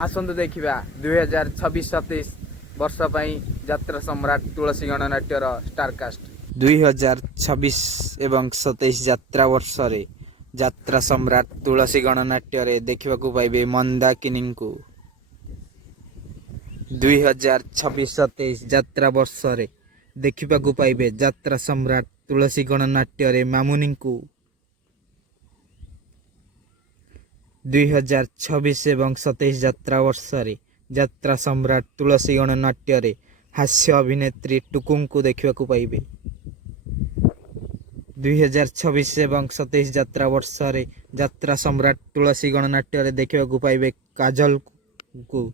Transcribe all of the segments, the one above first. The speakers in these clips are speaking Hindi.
आसंतु देखिबा 2026-27 वर्ष पई यात्रा सम्राट तुलसी गणनाट्यर स्टारकास्ट 2026 एवं 27 यात्रा वर्ष रे यात्रा सम्राट तुलसी गणनाट्य रे देखिबा को पाइबे मंदाकिनी को 2026-27 यात्रा वर्ष रे देखिबा को पाइबे यात्रा सम्राट तुलसी गणनाट्य रे मामुनी को 2026 एवं 27 यात्रा वर्ष रे यात्रा सम्राट तुलसी गणनाट्य रे हास्य अभिनेत्री टुकुं को देखा पाइबे 2026 एवं 27 यात्रा वर्ष रे यात्रा सम्राट तुलसी गणनाट्य रे देखा पाइबे काजल को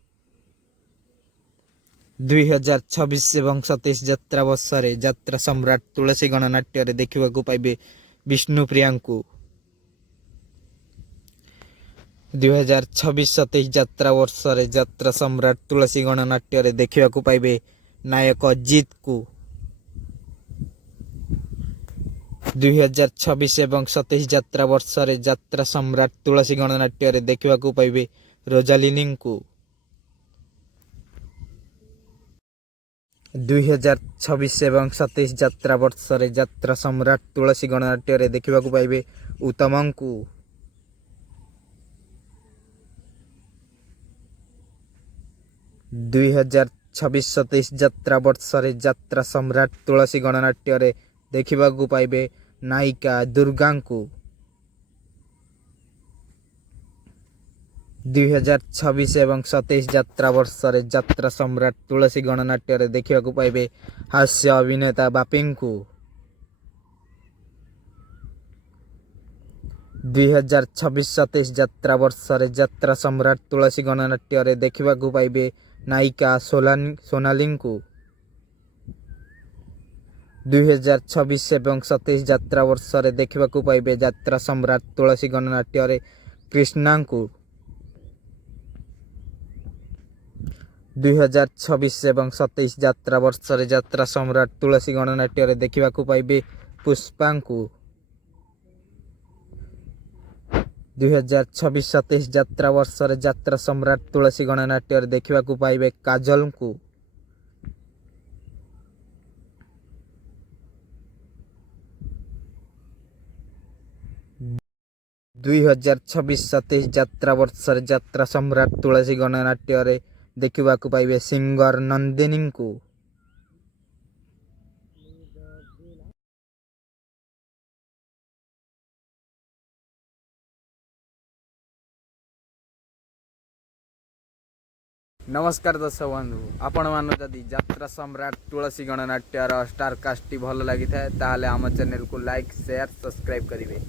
2026 एवं 27 यात्रा वर्ष रे यात्रा सम्राट तुलसी गणनाट्य रे देखा पाइबे विष्णुप्रिया को 2026-27 यात्रा वर्ष रे यात्रा सम्राट तुलसी गणनाट्य रे देखा पाइबे नायक अजित को 2026 एवं 27 यात्रा वर्ष रे यात्रा सम्राट तुलसी गणनाट्य रे देखा पाइबे रोजालिनी को 2026 एवं 27 यात्रा वर्ष रे यात्रा सम्राट तुलसी गणनाट्य रे देखा पाइबे उत्तम को 2026-27 यात्रा वर्ष रे यात्रा सम्राट तुलसी गणनाट्य रे देखा पाइबे नायिका दुर्गा को 2026 एवं 27 यात्रा वर्ष रे यात्रा सम्राट तुलसी गणनाट्य रे देखा पाइबे हास्य अभिनेता बापी को 2026-27 यात्रा वर्ष रे यात्रा सम्राट तुलसी गणनाट्य रे देखा पाइबे नायिका सोनाली को 2026 एवं 27 यात्रा वर्ष रे देखा पाइबे यात्रा सम्राट तुलसी गणनाट्य रे कृष्णा को 2026 एवं 27 यात्रा वर्ष रे यात्रा सम्राट तुलसी गणनाट्य रे देखा पाइबे पुष्पा को 2026-27 यात्रा वर्ष रे यात्रा सम्राट तुलसी गणनाट्य रे देखा पाइबे काजल को 2026-27 यात्रा वर्ष रे यात्रा सम्राट तुलसी गणनाट्य रे देखा पाइबे सिंगर नंदिनी को नमस्कार दर्शक बंधु आपण मान जदि यात्रा सम्राट तुलसी गणनाट्यर स्टारकास्ट भल लगी था ताले आम चैनल को लाइक शेयर सब्सक्राइब करेंगे।